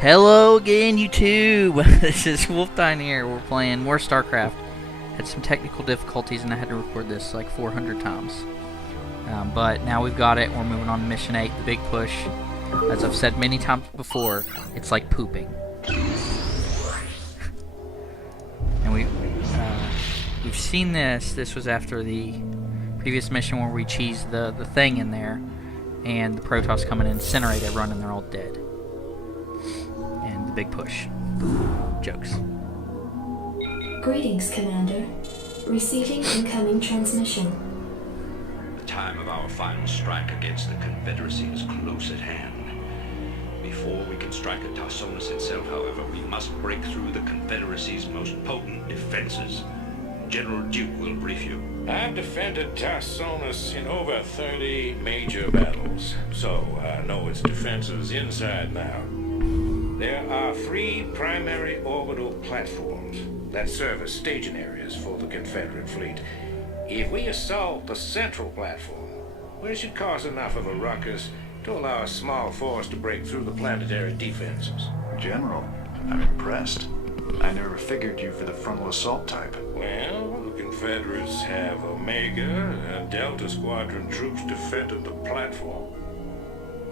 Hello again, YouTube! This is Wolfdyne here. We're playing more StarCraft. Had some technical difficulties and I had to record this like 400 times. But now we've got it. We're moving on to Mission 8, the big push. As I've said many times before, it's like pooping. And we've seen this. This was after the previous mission where we cheesed the thing in there. And the Protoss come and incinerate everyone and they're all dead. And the big push. Jokes. Greetings, Commander. Receiving incoming transmission. The time of our final strike against the Confederacy is close at hand. Before we can strike at Tarsonis itself, however, we must break through the Confederacy's most potent defenses. General Duke will brief you. I've defended Tarsonis in over 30 major battles, so I know its defenses inside and out. There are 3 primary orbital platforms that serve as staging areas for the Confederate fleet. If we assault the central platform, we should cause enough of a ruckus to allow a small force to break through the planetary defenses. General, I'm impressed. I never figured you for the frontal assault type. Well, the Confederates have Omega and Delta Squadron troops defending the platform.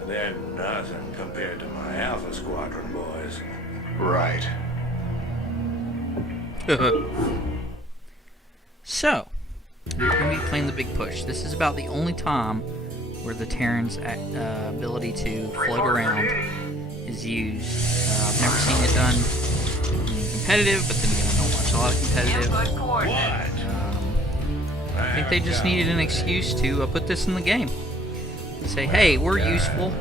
They're nothing compared to my Alpha Squadron boys. Right. So, we're going to be playing the big push. This is about the only time where the Terran's ability to float around is used. I've never seen it done in competitive, but then again, I don't watch a lot of competitive. I think they just needed an excuse to put this in the game. Say, hey, we're useful.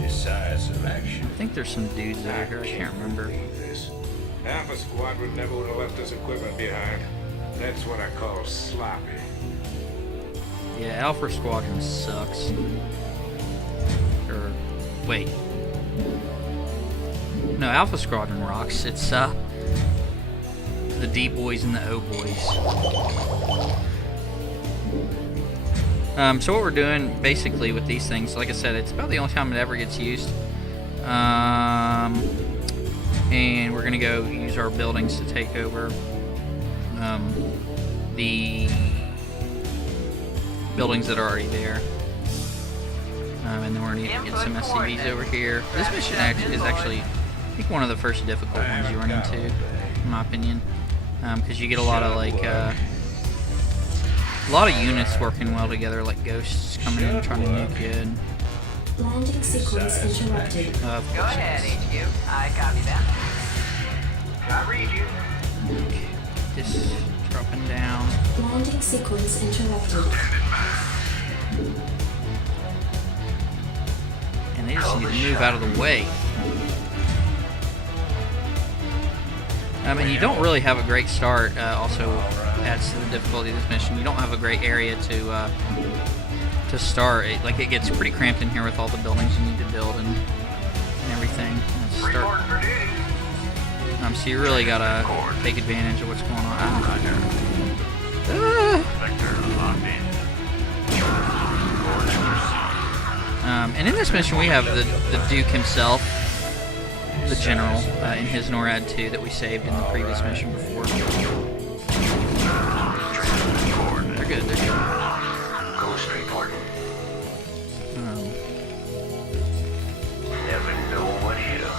Decisive action. I think there's some dudes over here, I can't remember. Alpha Squadron never would have left this equipment behind. That's what I call sloppy. Yeah, Alpha Squadron sucks. Or, wait. No, Alpha Squadron rocks. It's, the D boys and the O boys. So what we're doing, basically, with these things, like I said, it's about the only time it ever gets used. And we're going to go use our buildings to take over the buildings that are already there. And then we're going to get some SCVs over here. This mission is actually, I think, one of the first difficult ones you run into, in my opinion. Because you get a lot of, like, a lot of units working well together, like ghosts coming in and trying to nuke you. And, Landing sequence interrupted. Go ahead, HQ. I copy that. I read you. okay, this dropping down. Landing sequence interrupted. And they just need to move out of the way. I mean, you don't really have a great start. Also adds to the difficulty of this mission. You don't have a great area to start. It gets pretty cramped in here with all the buildings you need to build and everything. So you really gotta take advantage of what's going on. And in this mission, we have the Duke himself, the General, in his NORAD 2 that we saved in the previous mission before. They're good, they're good. Ghost reporting. Never know what hit him.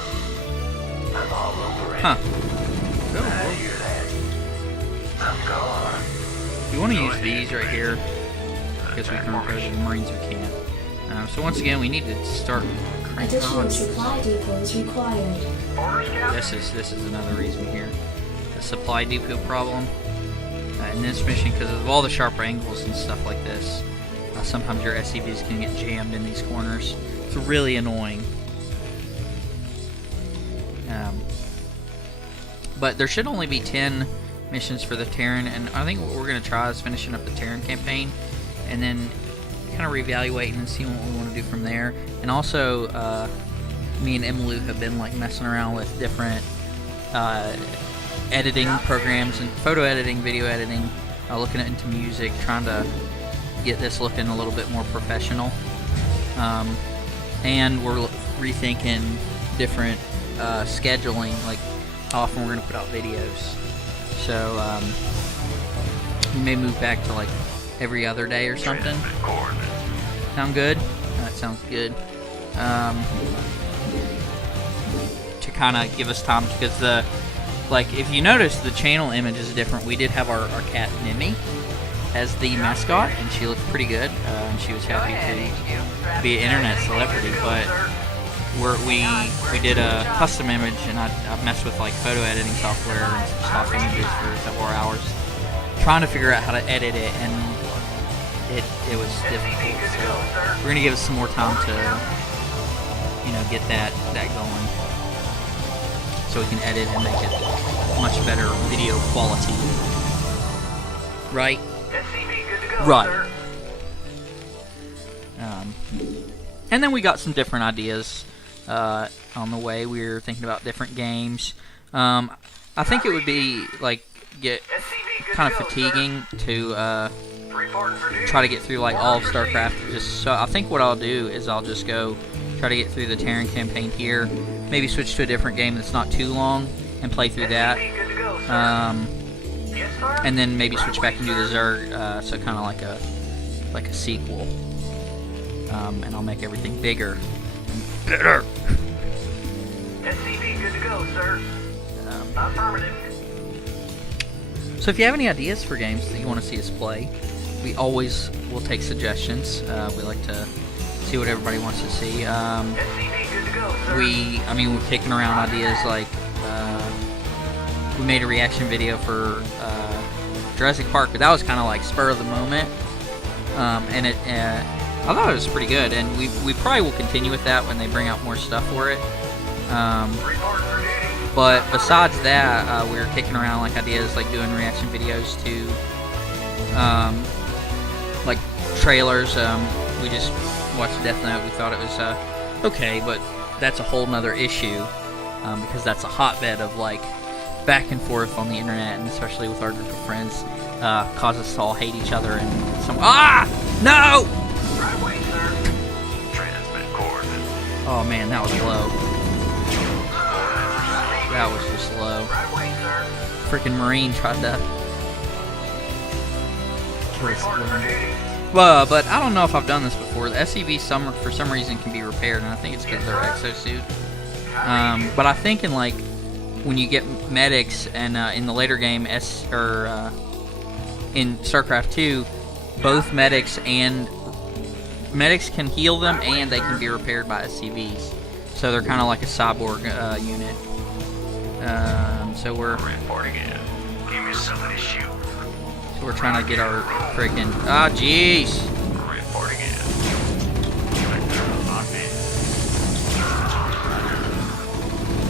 I'm all over it. Huh. I hear that. I'm gone. We want to use these right here because we can repair the Marines we can't. So once again, we need to start cranking Additional on. supply depots required. This is another reason here. The supply depot problem. In this mission, because of all the sharp angles and stuff like this, sometimes your SCVs can get jammed in these corners. It's really annoying. But there should only be 10 missions for the Terran, and I think what we're going to try is finishing up the Terran campaign, and then kind of reevaluating and seeing what we want to do from there. And also, me and Emmylou have been like messing around with different editing programs and photo editing, video editing, looking into music, trying to get this looking a little bit more professional. And we're rethinking different scheduling, like how often we're gonna put out videos. So we may move back to like every other day or something. Sound good? That sounds good. To kind of give us time, because like if you notice, the channel image is different. We did have our cat Mimi as the mascot, and she looked pretty good, and she was happy to be an internet celebrity. But we did a custom image, and I messed with like photo editing software and some stock images for several hours, trying to figure out how to edit it, and it was difficult. So we're gonna give us some more time to, you know, get that going, so we can edit and make it much better video quality. Right? Right. And then we got some different ideas on the way. We were thinking about different games. I think it would be like kind of fatiguing to try to get through like all of StarCraft. So I think what I'll do is I'll just go try to get through the Terran campaign here. Maybe switch to a different game that's not too long and play through that. And then maybe switch back and do the Zerg, so kind of like a sequel. And I'll make everything bigger. Better. SCV good to go, sir. Affirmative. So if you have any ideas for games that you want to see us play, we always will take suggestions. We like to see what everybody wants to see. SCV good to go, sir. We're kicking around ideas like we made a reaction video for Jurassic Park, but that was kind of like spur of the moment, and I thought it was pretty good, and we probably will continue with that when they bring out more stuff for it. But besides that, we were kicking around like ideas like doing reaction videos to like trailers. We just watched Death Note. We thought it was okay, but that's a whole nother issue, because that's a hotbed of like back and forth on the internet, and especially with our group of friends, cause us to all hate each other. And no! Right away, sir. Transmit coordinates. Oh man, that was low. That was just low. Right away, sir. Freaking Marine tried to kill us. Report for duty. Well, but I don't know if I've done this before. The SCV for some reason can be repaired, and I think it's because they're exosuit. But I think in like when you get medics, and in the later game in StarCraft 2, both medics can heal them, and they can be repaired by SCVs. So they're kind of like a cyborg unit. So we're Reporting in. Give me something to shoot. So we're trying to get our freaking jeez. Reporting in.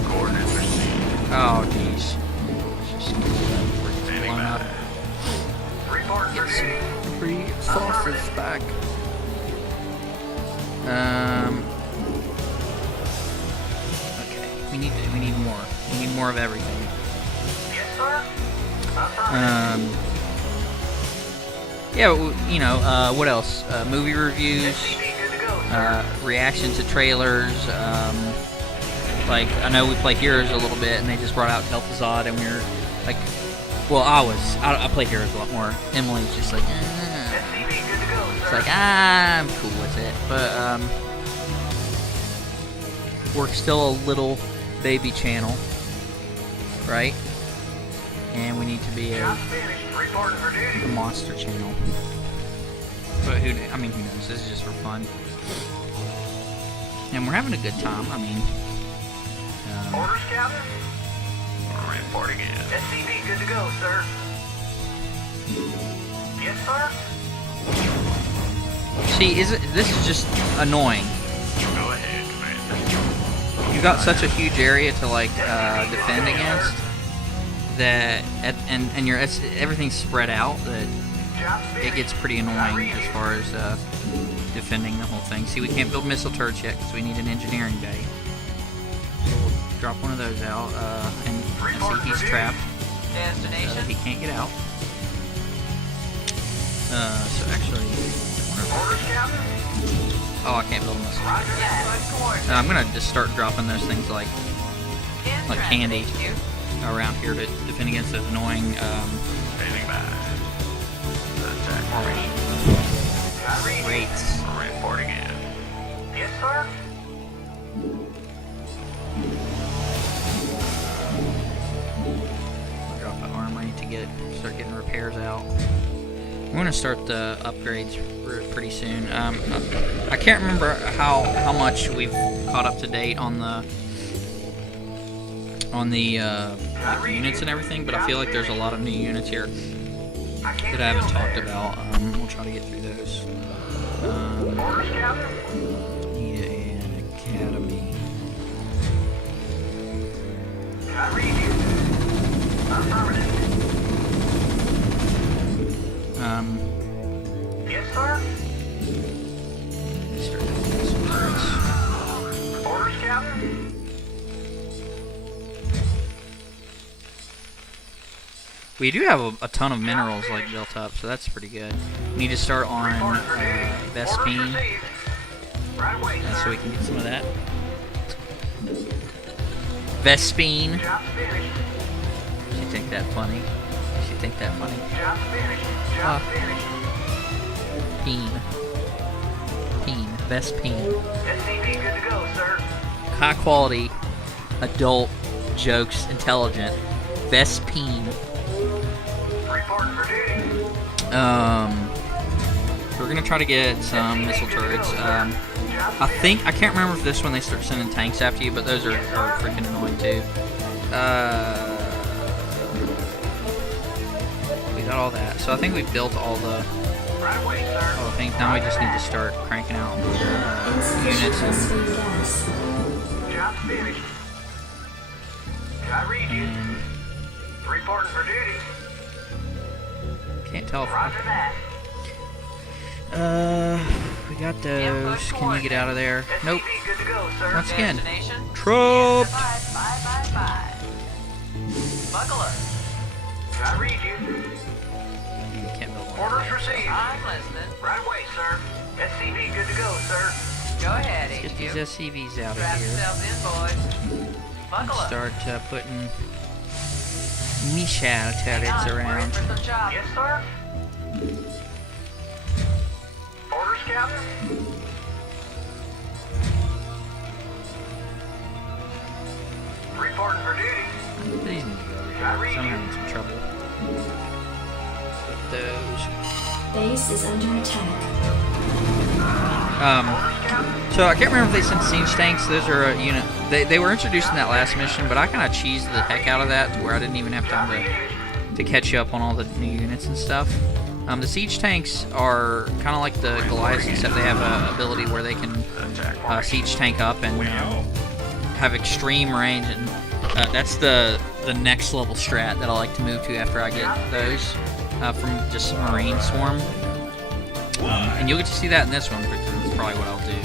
Coordinates received. Oh jeez. Standing Blown by. up. Report for Get duty. some free sauces back. Okay, we need more. We need more of everything. Yes, sir. Affirmative. Yeah, you know, what else? Movie reviews, SCV good to go, sir. reaction to trailers. Like I know we play Heroes a little bit, and they just brought out Kel'Thuzad, and we were like, well, I play Heroes a lot more. Emily's just like, SCV good to go, it's sir. like I'm cool with it, but we're still a little baby channel, right? And we need to be Job finished. Report for duty. a monster channel. But who knows? This is just for fun, and we're having a good time. I mean, Orders, Captain. Reporting in. SCV good to go, sir. Yes, sir. see, this is just annoying. Go ahead, Commander. You got such a huge area to like defend against that, and everything's spread out that Job it finished. gets pretty annoying as far as defending the whole thing. See, we can't build missile turrets yet because we need an engineering bay. So we'll drop one of those out, and see he's trapped. Destination. He can't get out. So actually, Orders, Captain. Oh, I can't build a missile. Roger that. I'm gonna just start dropping those things like candy HQ. around here to defend against those annoying Standing by. Attack formation. I read you. rates. Reporting in. Yes, sir. Drop the armory to start getting repairs out. We're gonna start the upgrades pretty soon. I can't remember how much we've caught up to date on the like units and everything, but I feel like there's a lot of new units here that I haven't talked about. We'll try to get through those. Orders, Captain. Need an academy. I read you. Affirmative. Yes, sir. Start doing some turrets. Orders, Captain. We do have a ton of minerals like built up, so that's pretty good. We need to start on Vespine, Right away, so sir. we can get some of that. Vespine. Job's finished. She think that funny? She think that funny? Job's finished. Job's finished. Peen. Vespine. SCV good to go, sir. High quality, adult, jokes, intelligent. Vespine. Reporting for duty. We're gonna try to get some missile turrets. I can't remember if this one they start sending tanks after you, but those are freaking annoying too. We got all that, so I think we built all the Right away, sir. things. Now we just need to start cranking out Insufficient units. phosphate gas. Job's finished. I read you. And Reporting for duty. can't tell if Roger that. we got those. Can you get out of there? Nope. SCV good to go, sir. Once again, Destination. Trump. Bye. Buckle up. I read you. Can't build one. Orders received. I'm listening. Right away, sir. SCV good to go, sir. Go ahead, Get these SCVs out of Strap here. yourselves in, boys. Buckle up. Start putting missile turrets around. Yes, sir. Orders, Captain. Reporting for duty. These need to go over here. I'm having some trouble. Put those. Base is under attack. So I can't remember if they sent siege tanks. Those are a unit. They were introduced in that last mission, but I kind of cheesed the heck out of that to where I didn't even have time to catch up on all the new units and stuff. The siege tanks are kind of like the Goliaths, except they have an ability where they can siege tank up and have extreme range, and that's the next level strat that I like to move to after I get those from just Marine Swarm. And you'll get to see that in this one, because that's probably what I'll do.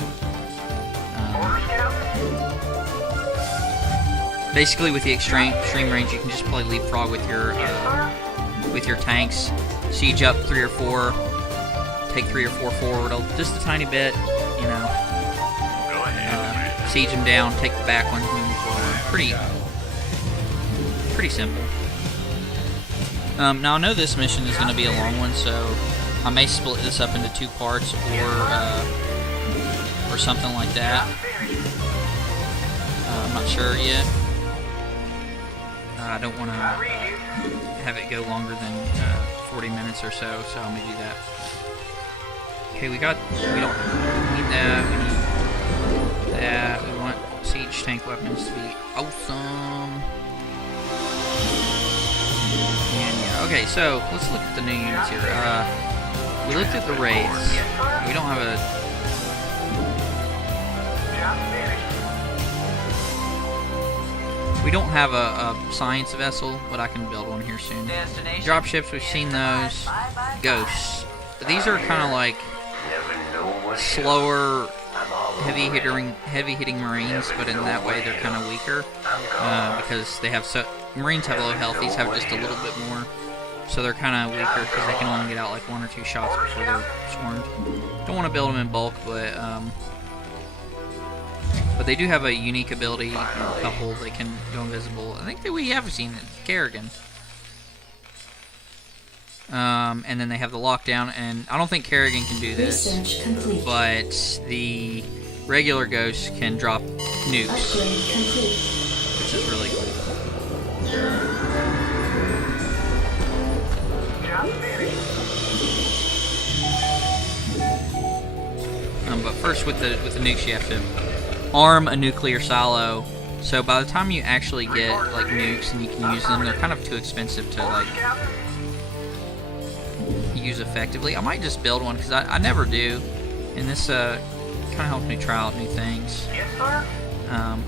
Basically, with the extreme range, you can just play leapfrog with your tanks, siege up 3 or 4, take 3 or 4 forward, just a tiny bit, you know. Siege them down, take the back ones, move them forward. Pretty simple. Now I know this mission is going to be a long one, so I may split this up into 2 parts or something like that. I'm not sure yet. I don't want to have it go longer than 40 minutes or so I may do that. Okay, we don't need that. We need that. We want siege tank weapons to be awesome. And yeah, okay, so let's look at the new units here. We looked at the raids. We don't have a... We don't have a science vessel, but I can build one here soon. Dropships, we've seen those. Ghosts. These are kind of like slower, heavy-hitting Marines, but in that way they're kind of weaker because they have Marines have low health. These have just a little bit more So they're kind of weaker because they can only get out like 1 or 2 shots before they're swarmed. Don't want to build them in bulk, but they do have a unique ability, a couple, they can go invisible. I think that we have seen it, Kerrigan. And then they have the lockdown, and I don't think Kerrigan can do this, Research complete. but the regular ghosts can drop nukes, Upgrade complete. which is really cool. Job finished. But first, with the nukes, you have to arm a nuclear silo. So by the time you actually get like nukes and you can use them, they're kind of too expensive to like use effectively. I might just build one because I never do, and this kind of helps me try out new things. Yes, sir.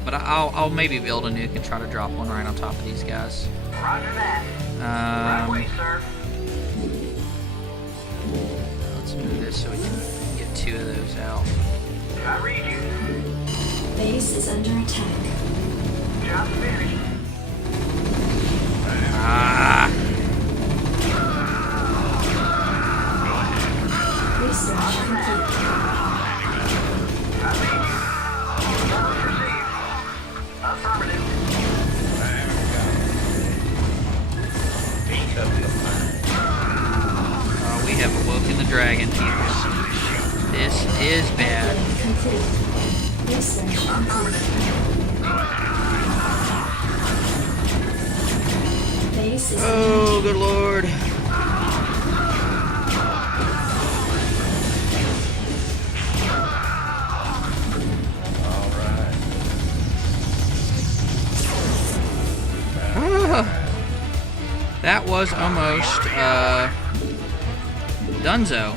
But I'll maybe build a nuke and try to drop one right on top of these guys. Roger that. Right away, sir. Let's move this so we can get 2 of those out. I read you. Base is under attack. Job finished. Ah! Research complete. I read you. Orders received. Affirmative. We have awoken the dragon, peeps. This is bad. Complete. Research complete. Base is Oh, good lord. That was almost Dunzo.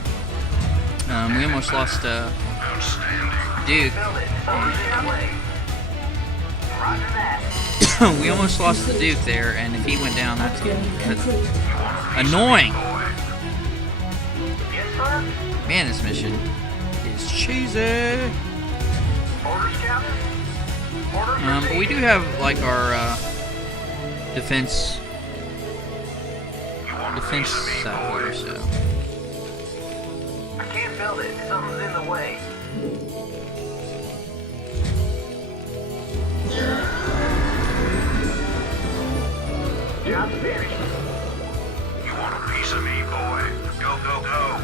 We almost lost Duke. Build it. Orders in way. Roger that. We almost lost the Duke there, and if he went down, that's upgrade complete. annoying. Yes, sir. Man, this mission is cheesy. Orders, Captain. Orders But we received. do have like our defense out here, so I can't build it. Something's in the way. Job finished. You want a piece of me, boy? Go, go, go.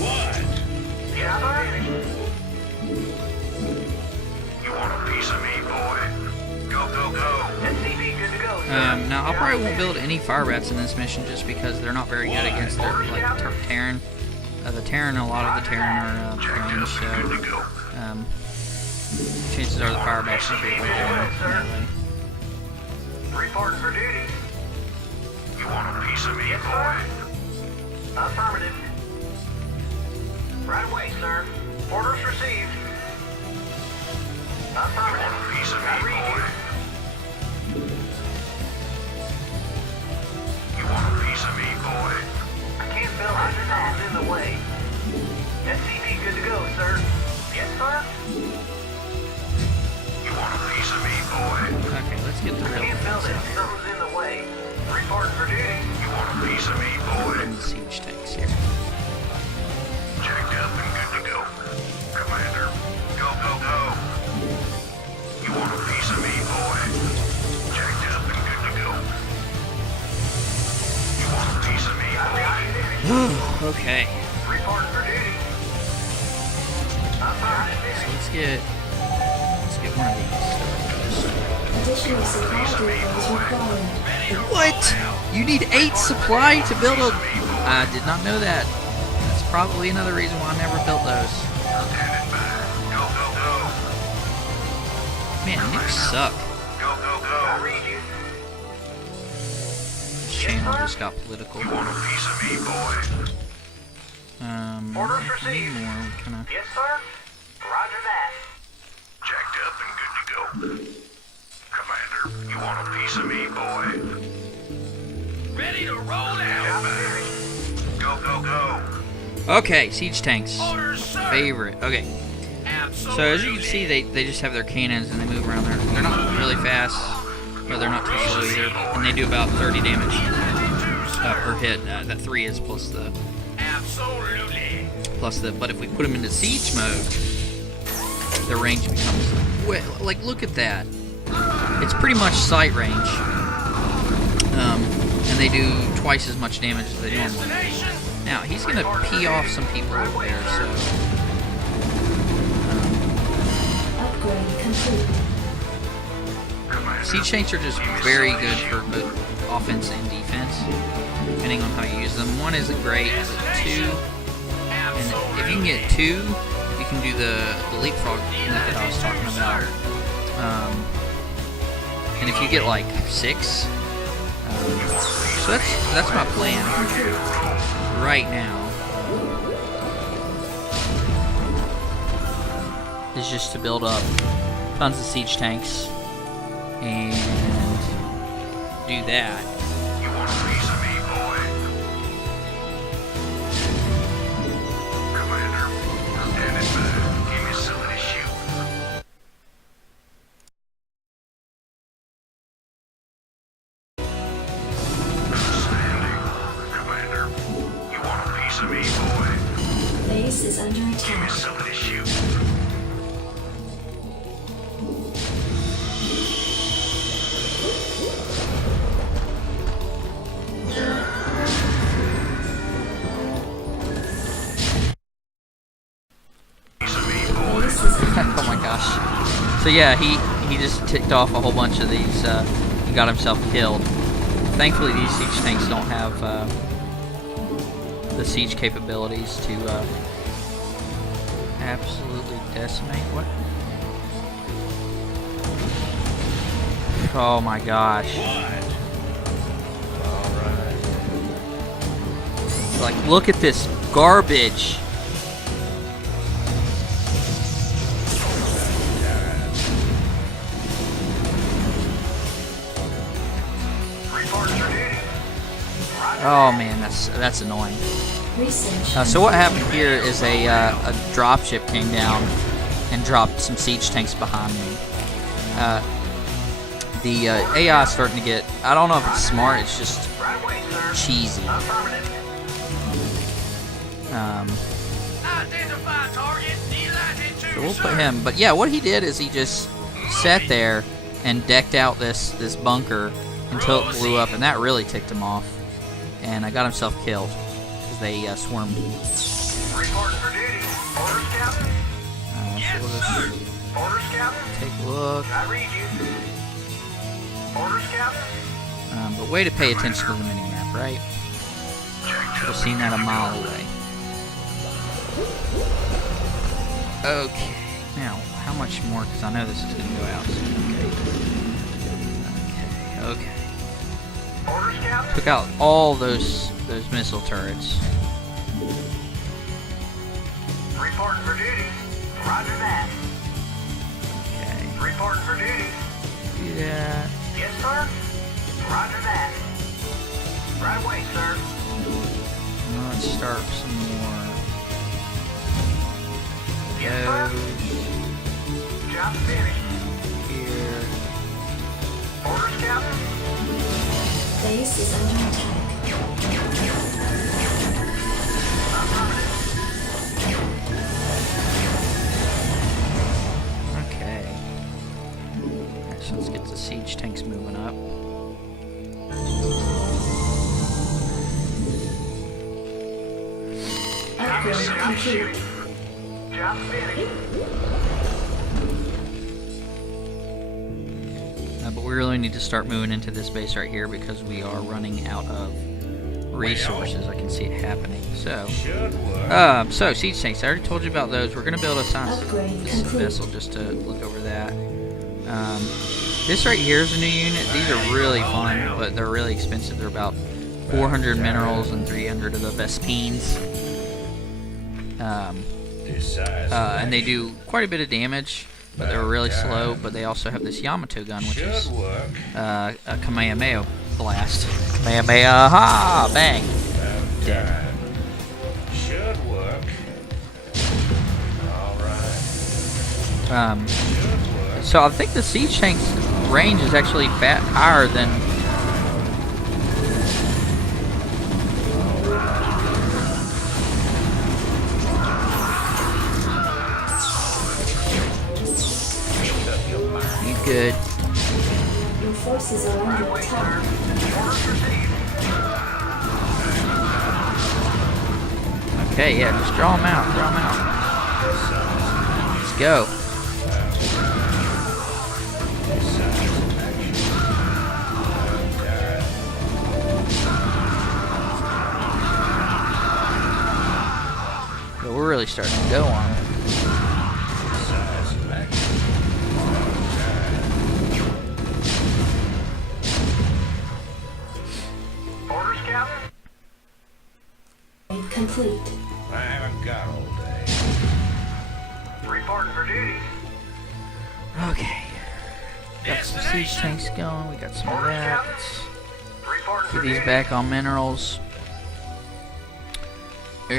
What? Job finished. You want a piece of me, boy? Go, go, go. SCV good to go, sir. now I probably won't build any fire bats in this mission just because they're not very good against the Terran. The Terran, a lot of the Terran are ranged, so chances are the fire bats should be able to get them that way. Reporting for duty. You want a piece of me, Yes, boy? sir. Affirmative. Right away, sir. Orders received. Affirmative. Piece of I me, read boy. you. You want a piece of me, boy? I can't build it. Something's in the way. SCV good to go, sir. Yes, sir. You want a piece of me, boy? Okay, let's get the I real can't build defense it. out here. Something's in the way. Reporting for duty. You want a piece of me, boy? And the siege tanks here. Jacked up and good to go. Commander, go, go, go. You want a piece of me, boy? Jacked up and good to go. You want a piece of me, boy? Okay, Reporting for duty. Affirmative. so let's get one of these. Additional supply depots required. What? You need 8 supply to build a... I did not know that. That's probably another reason why I never built those. Standing by. Go, go, go. Man, nukes suck. Go, go, I go. read you. Channel just got political. You want a piece of me, boy? Orders Need received. more. We kind of... Yes, sir. Roger that. Jacked up and good to go. Commander, you want a piece of me, boy? Ready to roll out. Go, go, go. Okay, siege tanks. Orders, sir. Favorite. Okay. So as you can see, they just have their cannons and they move around there. They're not really fast, but they're not too slow either. And they do about 30 damage per hit. That 3 is plus the... But if we put them into siege mode, their range becomes... Like, look at that. It's pretty much sight range. And they do twice as much damage as they normally do. Now, he's going to pee off some people over there, so... Upgrade complete. Siege tanks are just very good for both offense and defense, depending on how you use them. 1 isn't great, but 2... And if you can get 2, you can do the leapfrog method I was talking about. And if you get like 6, so that's my plan right now. Is just to build up tons of siege tanks and do that. You want a piece of me, boy? Commander, stand it back. Give me something to shoot. Standing. Commander, you want a piece of me, boy? Base is under Give me attack. something to shoot. Oh my gosh. So yeah, he just ticked off a whole bunch of these and got himself killed. Thankfully these siege tanks don't have the siege capabilities to absolutely decimate. What? Oh my gosh. Like, look at this garbage. Oh man, that's annoying. Research. So what happened here is a dropship came down and dropped some siege tanks behind me. The AI is starting to get, I don't know if it's smart, it's just cheesy. So we'll put him, but yeah, what he did is he just sat there and decked out this bunker until it blew up, and that really ticked him off. And I got himself killed because they swarmed. Reporting for duty. Orders, Captain? So we'll just Orders, Captain? take a look. I read you. Orders, Captain? But way to pay attention to the mini-map, right? Should have seen that a mile away. Okay, now how much more? Because I know this is going to go out soon. Okay. Orders, Captain? Took out all those missile turrets. Reporting for duty. Roger that. Okay, Reporting for duty. do that. Yes, sir. Roger that. Right away, sir. Now let's start some more. Yes, sir. Job finished. Here. Orders, Captain? Base is under attack. Okay. Alright, so let's get the siege tanks moving up. Upgrade complete. Job finished. But we really need to start moving into this base right here because we are running out of resources. I can see it happening. So, so siege tanks. I already told you about those. We're gonna build a science vessel just to look over that. This right here is a new unit. These are really fun, but they're really expensive. They're about 400 minerals and 300 of the Vespines. And they do quite a bit of damage, but they're really slow. But they also have this Yamato gun, which is a Kamehameha blast. Kamehameha, ha, bang. Dead. Should work. All right. So I think the siege tank's range is actually higher than. You good? Your forces are under attack. Okay, yeah, just draw them out. Draw them out. Let's go. But we're really starting to go on. Orders, Captain? Complete. I haven't got all day. Reporting for duty. Okay. Got some siege tanks going. We got some of Orders, that. Captain? Let's Reporting get for these duty. back on minerals. We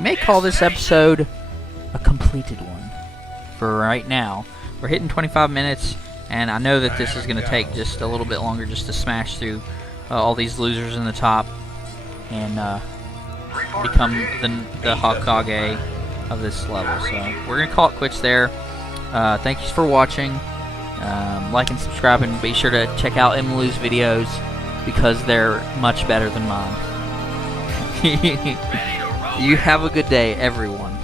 may call this episode a completed one for right now. We're hitting 25 minutes, and I know that this is going to take just a little bit longer just to smash through all these losers in the top and become the Hokage of this level. So we're going to call it quits there. Thank you for watching. Like and subscribe, and be sure to check out Emilu's videos because they're much better than mine. You have a good day, everyone.